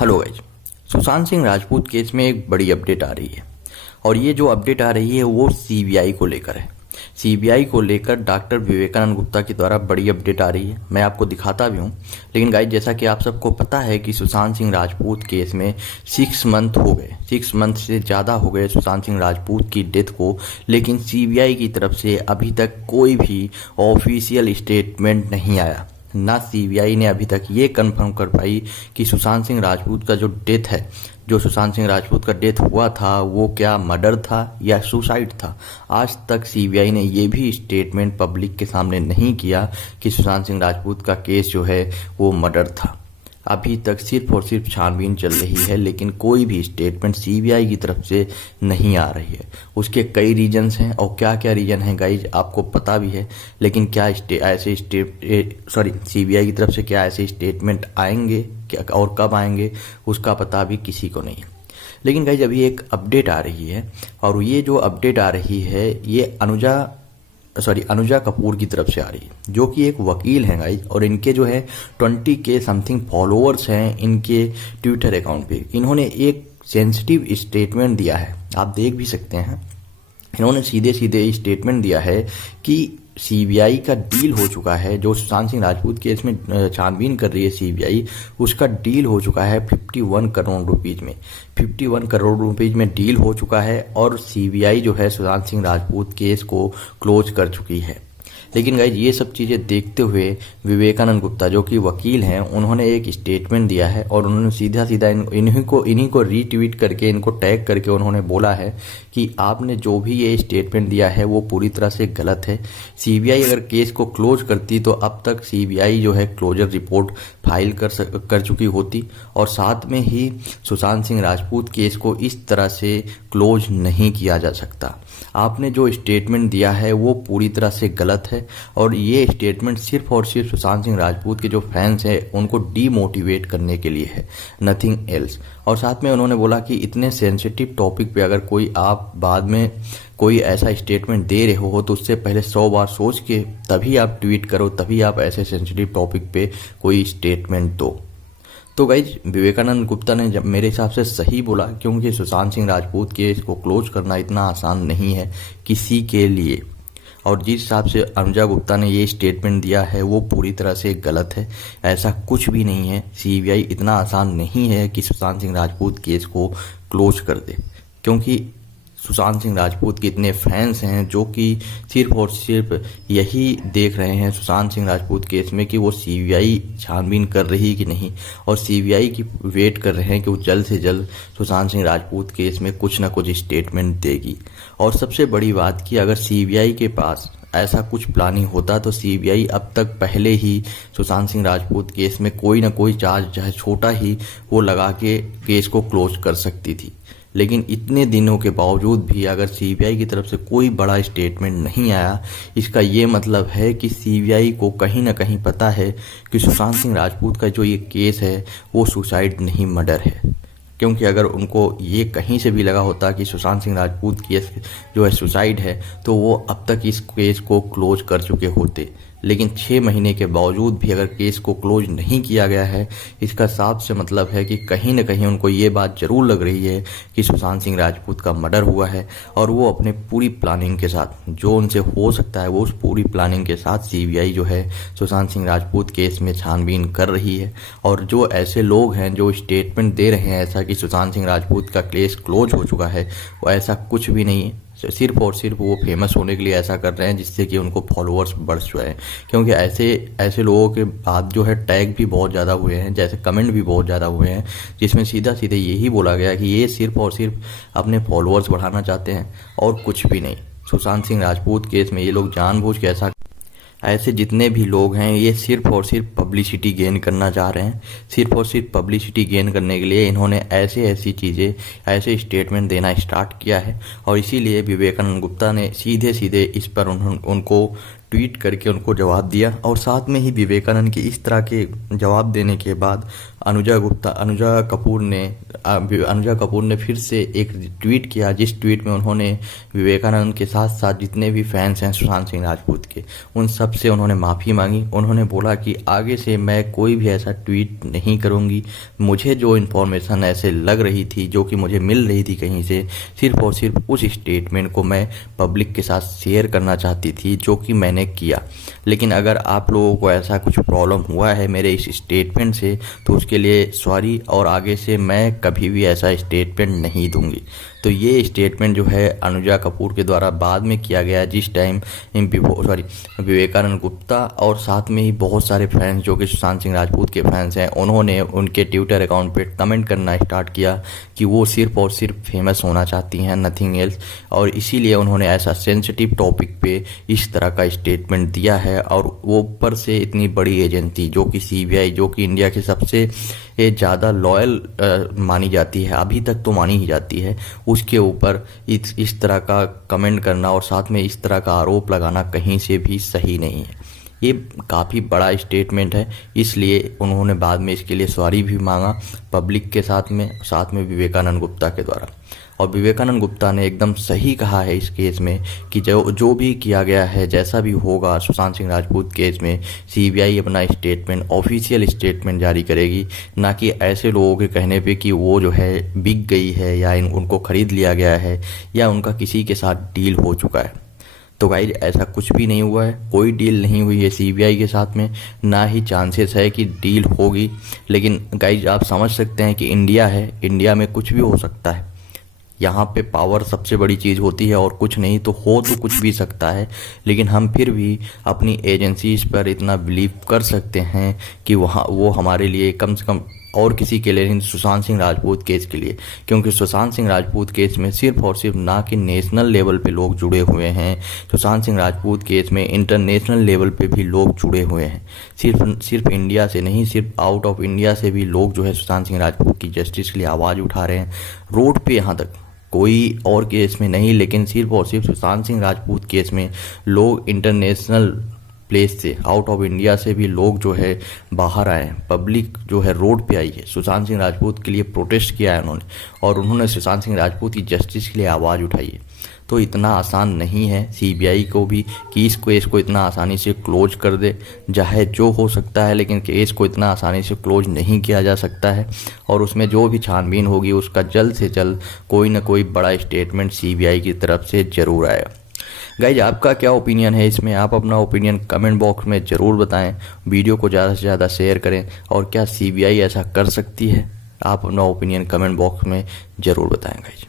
Hello guys. Sushant Singh Rajput case में एक बड़ी अपडेट आ रही है और ये जो अपडेट आ रही है वो सीबीआई को लेकर है। सीबीआई को लेकर डॉक्टर विवेकानंद गुप्ता के द्वारा बड़ी अपडेट आ रही है। मैं आपको दिखाता भी हूँ। लेकिन गाइज, जैसा कि आप सबको पता है कि सुशांत सिंह राजपूत केस में 6 मंथ हो गए, 6 मंथ से ज़्यादा हो गए सुशांत सिंह राजपूत की डेथ को। लेकिन सीबीआई की तरफ से अभी तक कोई भी ऑफिशियल स्टेटमेंट नहीं आया। ना सीबीआई ने अभी तक ये कंफर्म कर पाई कि सुशांत सिंह राजपूत का जो डेथ है, जो सुशांत सिंह राजपूत का डेथ हुआ था, वो क्या मर्डर था या सुसाइड था। आज तक सीबीआई ने ये भी स्टेटमेंट पब्लिक के सामने नहीं किया कि सुशांत सिंह राजपूत का केस जो है वो मर्डर था। अभी तक सिर्फ और सिर्फ छानबीन चल रही है, लेकिन कोई भी स्टेटमेंट सीबीआई की तरफ से नहीं आ रही है। उसके कई रीजंस हैं और क्या क्या रीजन है गाइज आपको पता भी है। लेकिन क्या सीबीआई की तरफ से क्या ऐसे स्टेटमेंट आएंगे क्या और कब आएंगे उसका पता भी किसी को नहीं है। लेकिन गाइज अभी एक अपडेट आ रही है और ये जो अपडेट आ रही है ये अनुजा कपूर की तरफ से आ रही है, जो कि एक वकील हैं गाइज। और इनके जो है 20K समथिंग फॉलोअर्स हैं इनके ट्विटर अकाउंट पे। इन्होंने एक सेंसिटिव स्टेटमेंट दिया है, आप देख भी सकते हैं। इन्होंने सीधे सीधे स्टेटमेंट दिया है कि सीबीआई का डील हो चुका है। जो सुशांत सिंह राजपूत केस में छानबीन कर रही है सीबीआई, उसका डील हो चुका है 51 करोड़ रुपीज में। 51 करोड़ रुपीज में डील हो चुका है और सीबीआई जो है सुशांत सिंह राजपूत केस को क्लोज कर चुकी है। लेकिन गाइज ये सब चीज़ें देखते हुए विवेकानंद गुप्ता जो कि वकील हैं, उन्होंने एक स्टेटमेंट दिया है और उन्होंने सीधा सीधा इन्हीं को रीट्वीट करके, इनको टैग करके उन्होंने बोला है कि आपने जो भी ये स्टेटमेंट दिया है वो पूरी तरह से गलत है। सीबीआई अगर केस को क्लोज करती तो अब तक सीबीआई जो है क्लोजर रिपोर्ट फाइल कर चुकी होती और साथ में ही सुशांत सिंह राजपूत केस को इस तरह से क्लोज नहीं किया जा सकता। आपने जो स्टेटमेंट दिया है वो पूरी तरह से गलत है और ये स्टेटमेंट सिर्फ और सिर्फ सुशांत सिंह राजपूत के जो फैंस हैं उनको डीमोटिवेट करने के लिए है, नथिंग एल्स। और साथ में उन्होंने बोला कि इतने सेंसिटिव टॉपिक पे अगर कोई आप बाद में कोई ऐसा स्टेटमेंट दे रहे हो तो उससे पहले 100 बार सोच के तभी आप ट्वीट करो, तभी आप ऐसे सेंसिटिव टॉपिक पे कोई स्टेटमेंट दो। तो गाइज विवेकानंद गुप्ता ने जब मेरे हिसाब से सही बोला, क्योंकि सुशांत सिंह राजपूत केस को क्लोज करना इतना आसान नहीं है किसी के लिए। और जिस हिसाब से अनुजा गुप्ता ने ये स्टेटमेंट दिया है वो पूरी तरह से गलत है। ऐसा कुछ भी नहीं है। सीबीआई इतना आसान नहीं है कि सुशांत सिंह राजपूत केस को क्लोज कर दे, क्योंकि सुशांत सिंह राजपूत के इतने फैंस हैं जो कि सिर्फ और सिर्फ यही देख रहे हैं सुशांत सिंह राजपूत केस में कि वो सीबीआई छानबीन कर रही कि नहीं, और सीबीआई की वेट कर रहे हैं कि वो जल्द से जल्द सुशांत सिंह राजपूत केस में कुछ ना कुछ स्टेटमेंट देगी। और सबसे बड़ी बात कि अगर सीबीआई के पास ऐसा कुछ प्लानिंग होता तो सीबीआई अब तक पहले ही सुशांत सिंह राजपूत केस में कोई ना कोई चार्ज चाहे छोटा ही वो लगा के केस को क्लोज कर सकती थी। लेकिन इतने दिनों के बावजूद भी अगर सीबीआई की तरफ से कोई बड़ा स्टेटमेंट नहीं आया, इसका ये मतलब है कि सीबीआई को कहीं ना कहीं पता है कि सुशांत सिंह राजपूत का जो ये केस है वो सुसाइड नहीं मर्डर है। क्योंकि अगर उनको ये कहीं से भी लगा होता कि सुशांत सिंह राजपूत केस जो है सुसाइड है तो वो अब तक इस केस को क्लोज कर चुके होते। लेकिन 6 महीने के बावजूद भी अगर केस को क्लोज नहीं किया गया है, इसका साफ से मतलब है कि कहीं न कहीं उनको ये बात जरूर लग रही है कि सुशांत सिंह राजपूत का मर्डर हुआ है और वो अपने पूरी प्लानिंग के साथ, जो उनसे हो सकता है वो उस पूरी प्लानिंग के साथ सीबीआई जो है सुशांत सिंह राजपूत केस में छानबीन कर रही है। और जो ऐसे लोग हैं जो स्टेटमेंट दे रहे हैं ऐसा कि सुशांत सिंह राजपूत का केस क्लोज हो चुका है, वो ऐसा कुछ भी नहीं है। सिर्फ और सिर्फ वो फेमस होने के लिए ऐसा कर रहे हैं जिससे कि उनको फॉलोअर्स बढ़ जाए। क्योंकि ऐसे लोगों के बाद जो है टैग भी बहुत ज़्यादा हुए हैं, जैसे कमेंट भी बहुत ज़्यादा हुए हैं जिसमें सीधा सीधे यही बोला गया कि ये सिर्फ और सिर्फ अपने फॉलोअर्स बढ़ाना चाहते हैं और कुछ भी नहीं। सुशांत सिंह राजपूत केस में ये लोग जानबूझ के ऐसे जितने भी लोग हैं ये सिर्फ और सिर्फ पब्लिसिटी गेन करना चाह रहे हैं। सिर्फ और सिर्फ पब्लिसिटी गेन करने के लिए इन्होंने ऐसी चीज़ें, ऐसे स्टेटमेंट देना स्टार्ट किया है और इसीलिए विवेकानंद गुप्ता ने सीधे सीधे इस पर उनको ट्वीट करके उनको जवाब दिया। और साथ में ही विवेकानंद के इस तरह के जवाब देने के बाद अनुजा कपूर ने फिर से एक ट्वीट किया, जिस ट्वीट में उन्होंने विवेकानंद के साथ साथ जितने भी फैंस हैं सुशांत सिंह राजपूत के, उन सब से उन्होंने माफ़ी मांगी। उन्होंने बोला कि आगे से मैं कोई भी ऐसा ट्वीट नहीं करूंगी। मुझे जो इन्फॉर्मेशन ऐसे लग रही थी, जो कि मुझे मिल रही थी कहीं से, सिर्फ और सिर्फ उस स्टेटमेंट को मैं पब्लिक के साथ शेयर करना चाहती थी, जो कि मैंने किया। लेकिन अगर आप लोगों को ऐसा कुछ प्रॉब्लम हुआ है मेरे इस स्टेटमेंट से, तो उसके लिए सॉरी, और आगे से मैं कभी भी ऐसा स्टेटमेंट नहीं दूंगी। तो ये स्टेटमेंट जो है अनुजा कपूर के द्वारा बाद में किया गया, जिस टाइम विवेकानंद गुप्ता और साथ में ही बहुत सारे फैंस जो कि सुशांत सिंह राजपूत के फैंस हैं, उन्होंने उनके ट्विटर अकाउंट पे कमेंट करना स्टार्ट किया कि वो सिर्फ और सिर्फ फेमस होना चाहती हैं, नथिंग एल्स। और इसीलिए उन्होंने ऐसा सेंसिटिव टॉपिक पे इस तरह का स्टेटमेंट दिया है। और वो ऊपर से इतनी बड़ी एजेंसी जो कि सीबीआई, जो कि इंडिया के सबसे ज़्यादा लॉयल मानी जाती है, अभी तक तो मानी ही जाती है, उसके ऊपर इस तरह का कमेंट करना और साथ में इस तरह का आरोप लगाना कहीं से भी सही नहीं है। ये काफ़ी बड़ा स्टेटमेंट है, इसलिए उन्होंने बाद में इसके लिए सॉरी भी मांगा पब्लिक के साथ में विवेकानंद गुप्ता के द्वारा। और विवेकानंद गुप्ता ने एकदम सही कहा है इस केस में कि जो भी किया गया है, जैसा भी होगा सुशांत सिंह राजपूत केस में, सीबीआई अपना स्टेटमेंट, ऑफिशियल स्टेटमेंट जारी करेगी, ना कि ऐसे लोगों के कहने पे कि वो जो है बिक गई है या उनको खरीद लिया गया है या उनका किसी के साथ डील हो चुका है। तो गाइज ऐसा कुछ भी नहीं हुआ है, कोई डील नहीं हुई है सीबीआई के साथ में, ना ही चांसेस है कि डील होगी। लेकिन गाइज आप समझ सकते हैं कि इंडिया है, इंडिया में कुछ भी हो सकता है। यहाँ पे पावर सबसे बड़ी चीज़ होती है और कुछ नहीं तो हो तो कुछ भी सकता है। लेकिन हम फिर भी अपनी एजेंसीज पर इतना बिलीव कर सकते हैं कि वो हमारे लिए कम से कम, और किसी के लिए नहीं, सुशांत सिंह राजपूत केस के लिए। क्योंकि सुशांत सिंह राजपूत केस में सिर्फ और सिर्फ ना कि नेशनल लेवल पे लोग जुड़े हुए हैं, सुशांत सिंह राजपूत केस में इंटरनेशनल लेवल पे भी लोग जुड़े हुए हैं। सिर्फ इंडिया से नहीं, सिर्फ आउट ऑफ इंडिया से भी लोग जो है सुशांत सिंह राजपूत की जस्टिस के लिए आवाज़ उठा रहे हैं रोड पे। यहाँ तक कोई और केस में नहीं, लेकिन सिर्फ और सिर्फ सुशांत सिंह राजपूत केस में लोग इंटरनेशनल प्लेस से, आउट ऑफ इंडिया से भी लोग जो है बाहर आए हैं, पब्लिक जो है रोड पे आई है, सुशांत सिंह राजपूत के लिए प्रोटेस्ट किया है उन्होंने, और उन्होंने सुशांत सिंह राजपूत की जस्टिस के लिए आवाज़ उठाई है। तो इतना आसान नहीं है सीबीआई को भी कि इस केस को इतना आसानी से क्लोज कर दे। चाहे जो हो सकता है, लेकिन केस को इतना आसानी से क्लोज नहीं किया जा सकता है। और उसमें जो भी छानबीन होगी उसका जल्द से जल्द कोई ना कोई बड़ा स्टेटमेंट सीबीआई की तरफ से ज़रूर आएगा। गाइज आपका क्या ओपिनियन है इसमें? आप अपना ओपिनियन कमेंट बॉक्स में ज़रूर बताएं। वीडियो को ज़्यादा से ज़्यादा शेयर करें। और क्या सीबीआई ऐसा कर सकती है? आप अपना ओपिनियन कमेंट बॉक्स में ज़रूर बताएं गाइज।